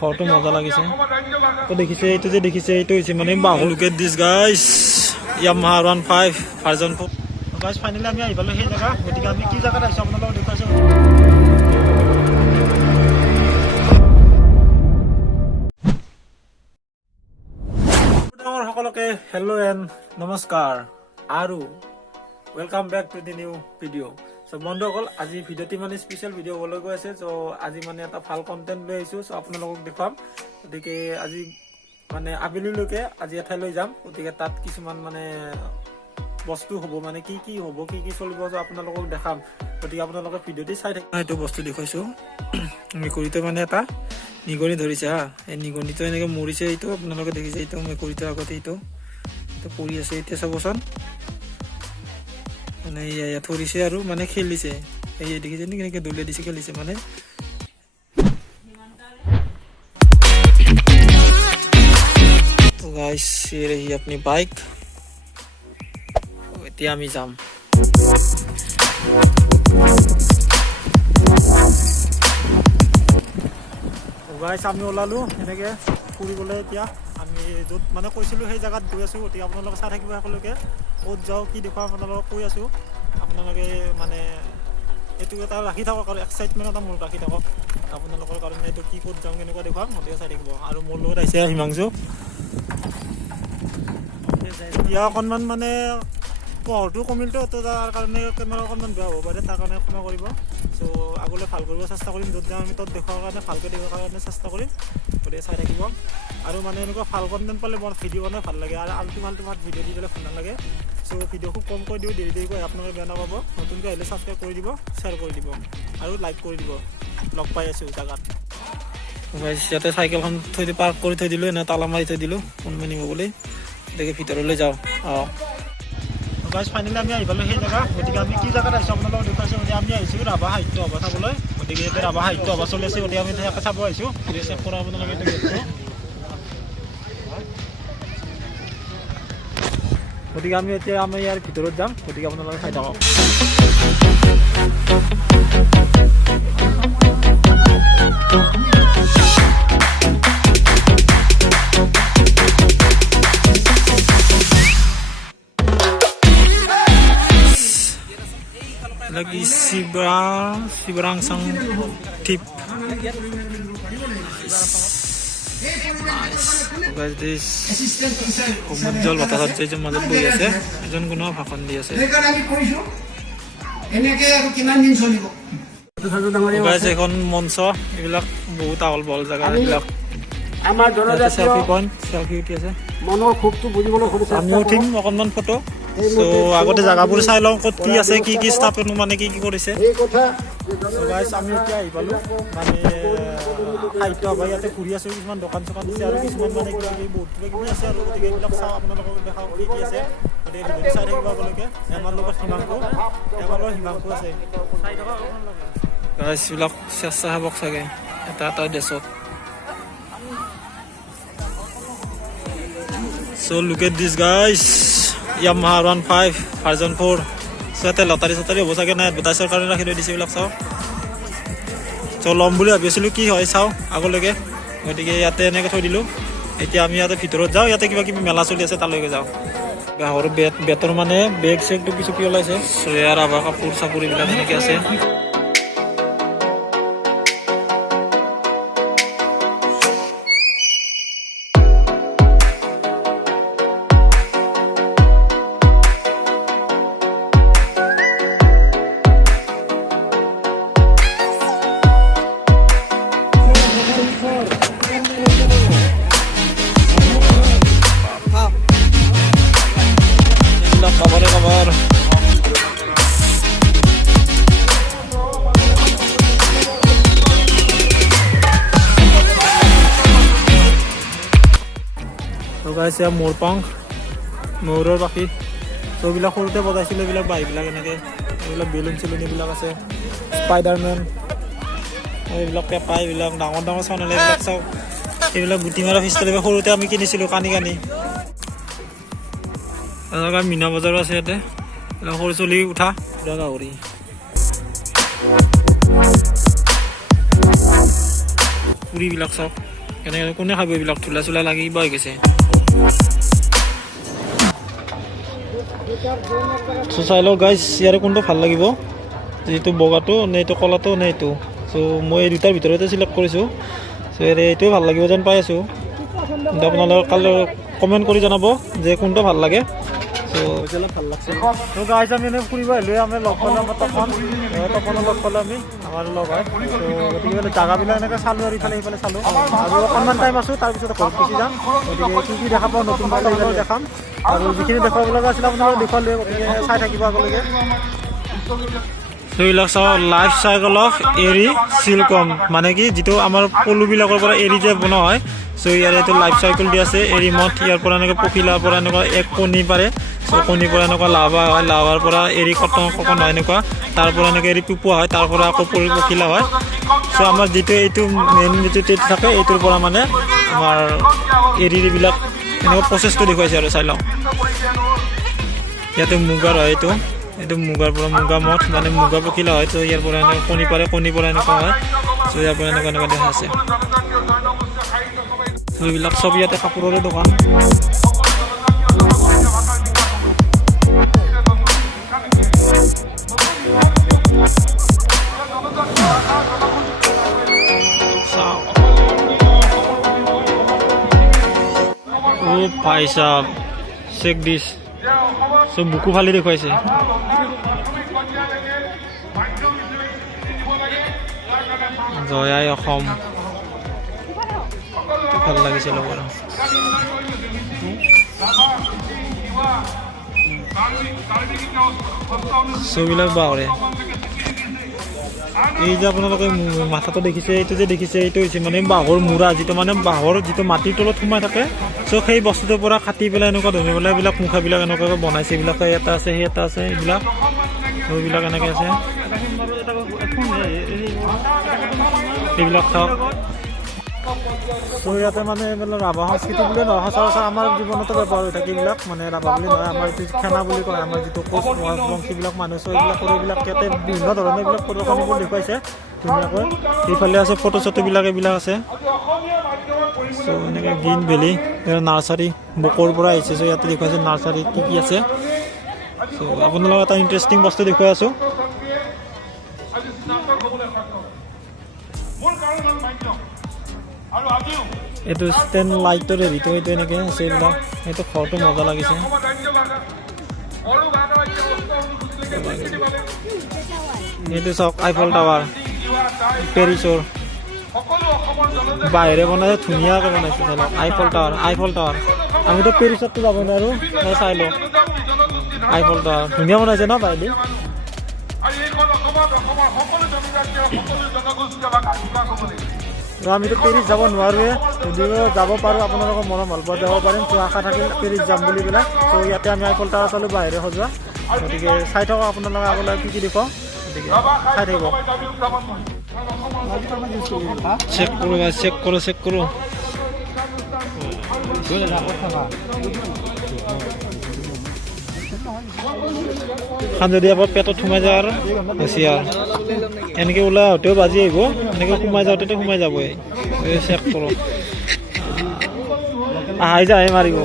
ঘৰটো মজা লাগিছে তো দেখিছে এইটো যে দেখিছে এইটো হৈছে মানে বাহু look at this guys Yamaha 1.5 version 4 guys finally আমি আহি পালো সেই জায়গা গতিকে আমি কি জায়গাত আইছো আপোনালোকক দেখাইছো সকলোকে হেল্ল এণ্ড নমস্কাৰ আৰু welcome back to the new video' so বন্ধুসকল আজি ভিডিঅ'টি মানে স্পেচিয়েল ভিডিঅ' হ'বলৈ গৈ আছে সো আজি মানে এটা ভাল কন্টেন্ট লৈ আহিছো সো আপোনালোকক দেখাম গতিকে আজি মানে আবেলিলৈকে আজি এঠাইলৈ যাম গতিকে তাত কিছুমান মানে বস্তু হ'ব মানে কি কি হ'ব কি কি চলিব যে আপোনালোকক দেখাম গতিকে আপোনালোকে ভিডিঅ'টি চাই থাকক এইটো বস্তু দেখাইছো মেকুৰীটো মানে এটা নিগনি ধৰিছে হা এই নিগনিটো এনেকে মৰিছে এইটো আপোনালোকে দেখিছে এইটো মেকুৰীটো আগতে এইটো পৰি আছে এতিয়া চাবচোন মানে ইয়া ধৰিছে আৰু মানে খেলিছে এই দেখিছে নি কেনেকে দলিয়াই দিছে খেলিছে মানে তো গাইস ये रही अपनी बाइक এতিয়া আমি যাম গাইস আমি ওলালো এনেকে ফুৰিবলৈ এতিয়া আমি য'ত মানে কৈছিলো সেই জায়গাত গৈ আছো গতিকে আপোনালোকে চাই থাকিব সকলোকে ক'ত যাওঁ কি দেখুৱাম আপোনালোকক কৈ আছো আপোনালোকে মানে এইটো এটা ৰাখি থাকক আৰু এক্সাইটমেণ্ট এটা মোৰ ৰাখি থাকক আপোনালোকৰ কাৰণে এইটো কি ক'ত যাওঁ কেনেকুৱা দেখুৱাম গতিকে চাই থাকিব আৰু মোৰ লগত আহিছে হিমাংশু এতিয়া অকণমান মানে পোহৰটো কমিলতো তো তাৰ কাৰণে কেমেৰা অকণমান বেয়া হ'ব পাৰে তাৰ কাৰণে ক্ষমা কৰিব সো আগলৈ ভাল কৰিব চেষ্টা কৰিম য'ত যাওঁ আমি তত দেখুৱাৰ কাৰণে ভালকৈ দেখুৱাৰ কাৰণে চেষ্টা কৰিম গতিকে চাই থাকিব আৰু মানে এনেকুৱা ভাল কণ্টেণ্ট পালে মোৰ ভিডিঅ' বনাই ভাল লাগে আৰু আল্টি ফাল্টু ভিডিঅ' দি পেলাই ভাল নালাগে সো ভিডিঅ' খুব কমকৈ দিওঁ দেৰি দেৰিকৈ আপোনালোকে বেয়া নাপাব নতুনকৈ আহিলে ছাবস্ক্ৰাইব কৰি দিব শ্বেয়াৰ কৰি দিব আৰু লাইক কৰি দিব লগ পাই আছোঁ জাগাত ইয়াতে চাইকেলখন পাৰ্ক কৰি থৈ দিলোঁ এনে তালা মাৰি থৈ দিলোঁ কোনোবাই নিব বুলি গতিকে ভিতৰলৈ যাওঁ গাইস ফাইনালি আমি আহি পালো সেই জায়গা গতিকে আমি কি জায়গাত আহিছো আপোনালোকক দেখুৱাইছো গতিকে আমি আহিছো ৰাভা সাহিত্য সভা চাবলৈ গতিকে এতিয়া ৰাভা সাহিত্য সভা চলি আছে গতিকে আমি তাকে চাব আহিছো চেক কৰা আপোনালোকে এইটো গেটটো গতিকে আমি এতিয়া আমি ইয়াৰ ভিতৰত যাম গতিকে আপোনালোকে চাই থাকক lagi Siberangsang tip guys this umujjol batasat je majot boi ase ejon guno bhakon di ase eneke aru kiman din cholibo guys ekhon moncho ebilak bahut agol bol jaga ebilak amar jonajatiyo selfie point selfie uti ase monor khubtu bujibolo khub ami uthim okonman photo so আগতে জায়গাবোৰ চাই লওঁ ক'ত কি আছে কি কি ষ্টাফেনো মানে কি কি কৰিছে সো গাইস আমি এতিয়া আহি পালো মানে সাহিত্য সভা ইয়াতে ঘূৰি আছো কিছুমান দোকান চোকান আছে আৰু কিছুমান মানে কিবা কিবি বহুত কিবা কিবি আছে আৰু গতিকে এইবিলাক চাওঁ আপোনালোকক দেখাওঁ কি কি আছে গতিকে ভিডিঅ' চাই থাকিব আপোনালোকে আমাৰ লগত হিমাংশু আছে চাই থকা গাইস বিলাক স্বেচ্ছাসেৱক চাগে এটা এটা দেশত so look at this guys Yamaha 1.5 version 4 সতে লটাৰী হ'ব চাগে নাই এডভাৰটাইজৰ কাৰণে ৰাখি লৈ দিছে এইবিলাক চাওঁ চ' ল'ম বুলি ভাবিছিলোঁ কি হয় চাওঁ আগলৈকে গতিকে ইয়াতে এনেকৈ থৈ দিলোঁ এতিয়া আমি ইয়াতে ভিতৰত যাওঁ ইয়াতে কিবা কিবি মেলা চলি আছে তালৈকে যাওঁ গাহৰ বেতৰ মানে বেগ চেগ টুপি চুপি ওলাইছে চয়াৰ আভা কাপোৰ চাপোৰ এইবিলাক এনেকৈ আছে kabar so guys ya morpang moror baki so bila khurute badaisile bila bai bila enake bila balloon siluni bila ase spiderman bila pepai bila dangor dangor sonale bila saw bila guti mara pistol be khurute ami kinisilu kani kani aga mina bazar ase ate la khor choli utha daga ori puri bilak saw কেনেকৈ কোনে খাব এইবিলাক ধূলা চোলা লাগিব হৈ গৈছে চাই লওঁ গাইজ ইয়াৰে কোনটো ভাল লাগিব যিটো বগাটো নে এইটো কলাটো নে এইটো চ' মই এই দুটাৰ ভিতৰতে চিলেক্ট কৰিছোঁ চ' এইটোৱে ভাল লাগিব যেন পাই আছোঁ কিন্তু আপোনালোকে কালি কমেণ্ট কৰি জনাব যে কোনটো ভাল লাগে চ' ভাল লাগছে ত' গাইজ আমি এনেই ফুৰিব আহিলোঁ আমি লগ পালোঁ আমাৰ তপনৰ লগ পালোঁ আমি আমাৰ লগ হয় ত' গতিকে জাগাবিলাক এনেকৈ চালোঁ আৰু ইফালে সিফালে চালোঁ আৰু অকণমান টাইম আছোঁ তাৰপিছত ঘৰত গুচি যাম গতিকে কি দেখা পাওঁ নতুন এইবিলাক দেখাম আৰু যিখিনি দেখুৱাব লগা আছিলে আপোনালোকে দেখুৱালোৱে গতিকে চাই থাকিব আগলৈকে এইবিলাক চাওঁ লাইফ চাইকেল অফ এৰী চিল্কম মানে কি যিটো আমাৰ পলুবিলাকৰ পৰা এৰী যে বনোৱা হয় চ' ইয়াৰে এইটো লাইফ চাইকেল দি আছে এৰী মঠ ইয়াৰ পৰা এনেকৈ পখিলাৰ পৰা এনেকুৱা এক কণী পাৰে চ' কণীৰ পৰা এনেকুৱা লাভা হয় লাভাৰ পৰা এৰী কটন হয় এনেকুৱা তাৰ পৰা এনেকৈ এৰী পিপোৱা হয় তাৰ পৰা আকৌ পখিলা হয় চ' আমাৰ যিটো এইটো মেইন যিটো থাকে এইটোৰ পৰা মানে আমাৰ এৰীবিলাক এনেকুৱা প্ৰচেছটো দেখুৱাইছে আৰু চাই লওঁ ইয়াতে মুগাৰ হয় এইটো মুগাৰ পৰা মুগা মঠ মানে মুগা পখিলা হয় তো ইয়াৰ পৰা এনেকৈ কণী পাৰে কণীৰ পৰা এনেকুৱা হয় চ' ইয়াৰ পৰা এনেকুৱা দেখা আছে চ' এইবিলাক চব ইয়াতে কাপোৰৰে দোকান ভাই সাহেব চেক দিছ চব বুকু ফালি দেখুৱাইছে জয়াই অসম ভাল লাগিছিল বাৰু চবিলাক বাহৰে এই যে আপোনালোকে মাথাটো দেখিছে এইটো যে দেখিছে এইটো হৈছে মানে বাঁহৰ মূৰা যিটো মানে বাঁহৰ যিটো মাটিৰ তলত সোমাই থাকে চ' সেই বস্তুটোৰ পৰা কাটি পেলাই এনেকুৱা ধৰি পেলাই এইবিলাক মুখাবিলাক এনেকুৱাকৈ বনাইছে এইবিলাক এটা আছে সেই এটা আছে এইবিলাক এইবিলাক এনেকৈ আছে এইবিলাক চাওক চ' ইয়াতে মানে এইবিলাক ৰাভা সংস্কৃতি বুলি নহয় সচৰাচৰ আমাৰ জীৱনতো ব্যৱহাৰ হৈ থাকে এইবিলাক মানে ৰাভা বুলি নহয় আমাৰ যিটো খেনা বুলি কয় আমাৰ যিটো কোচ বংশীবিলাক মানুহ চ' এইবিলাক ইয়াতে বিভিন্ন ধৰণৰ এইবিলাক প্ৰদৰ্শনীবোৰ দেখুৱাইছে ধুনীয়াকৈ এইফালে আছে ফটো চটোবিলাক এইবিলাক আছে চ' এনেকৈ গ্ৰীণ ভেলী নাৰ্চাৰী বুকৰ পৰা আহিছে চ' ইয়াতে দেখুৱাইছে নাৰ্চাৰী কি আছে চ' আপোনালোকক এটা ইণ্টাৰেষ্টিং বস্তু দেখুৱাই আছোঁ এইটো ষ্টেণ্ড লাইটৰ হেৰিটো এইটো এনেকৈ আছে এইবিলাক এইটো ঘৰটো মজা লাগিছে এইটো চাওক আইফল টাৱাৰ পেৰিছৰ বাহিৰে বনাইছে ধুনীয়াকৈ বনাইছে চাই লওক আইফল টাৱাৰ আমিতো পেৰিছততো যাব নোৱাৰোঁ চাই লওক আইফল টাৱাৰ ধুনীয়া বনাইছে ন বাইদেউ আমিতো পেৰিছ যাব নোৱাৰোৱে যদিও যাব পাৰোঁ আপোনালোকৰ মনৰ ভাল পোৱা যাব পাৰিম ত' আশা থাকিল পেৰিছ যাম বুলি পেলাই ত' ইয়াতে আমি আইফল টাৱাৰ চালোঁ বাহিৰে সজোৱা গতিকে চাই থাকক আপোনালোকে আগলৈ কি দেখুৱাওঁ গতিকে চাই থাকিব চেক কৰোঁ খান যদি আবাৰ পেটত সোমাই যায় আৰু বেছি আৰু এনেকৈ ওলাই আহোঁতেও বাজি আহিব এনেকৈ সোমাই যাওঁতেতো সোমাই যাবই চেক কৰোঁ আহাই যায় মাৰিব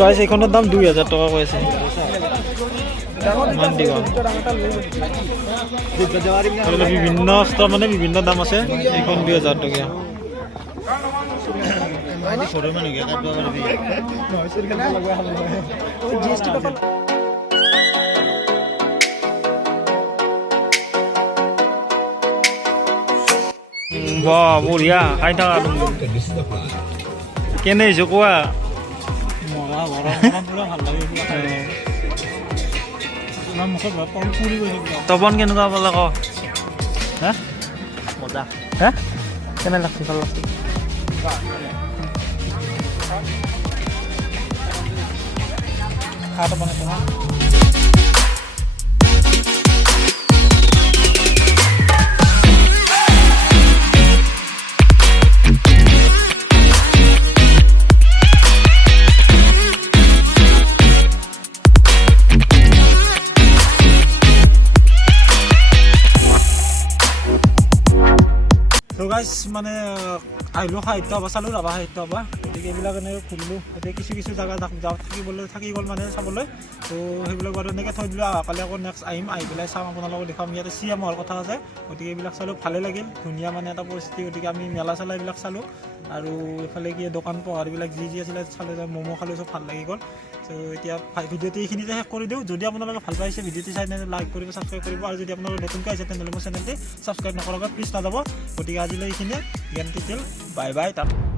গাইছ এইখনৰ দাম 2000 টকা কৈ আছে ইমান দীঘল বিভিন্ন ষ্টৰ মানে বিভিন্ন দাম আছে এইখন 2000 টকীয়া বাহ বঢ়িয়া খাই থাকা কেনে হৈছো কোৱা তপন কেনেকুৱা পালা ক মজা হে কেনে লাগছে ভাল লাগছে খাওয়াটা বানাইছো না গাইজ মানে আহিলোঁ সাহিত্য সভা চালোঁ ৰাভা সাহিত্য সভা গতিকে এইবিলাক এনেকৈ ঘূৰিলোঁ গতিকে কিছু জাগা থাকি গ'ল মানে চাবলৈ তো সেইবিলাক বাৰু এনেকৈ থৈ দিলোঁ অহাকালি আকৌ নেক্সট আহিম আহি পেলাই চাম আপোনালোকক দেখাম ইয়াতে চিএম হোৱাৰ কথা আছে গতিকে এইবিলাক চালোঁ ভালে লাগিল ধুনীয়া মানে এটা পৰিস্থিতি গতিকে আমি মেলা চেলা এইবিলাক চালোঁ আৰু এইফালে কি দোকান পোহাৰবিলাক যি আছিলে চালোঁ ম'ম' খালোঁ চব ভাল লাগি গ'ল চ' এতিয়া ভিডিঅ'টো এইখিনিতে শেষ কৰি দিওঁ যদি আপোনালোকে ভাল পাইছে ভিডিঅ'টো চাই লাইক কৰিব ছাবস্ক্ৰাইব কৰিব আৰু যদি আপোনালোকে নতুনকৈ আহিছে তেনেহ'লে মোৰ চেনেলটি ছাবস্ক্ৰাইব নকৰাকৈ প্লিজ নাযাব গতিকে আজিলৈ এইখিনিয়ে জ্ঞান টিটেল বাই বাই তাত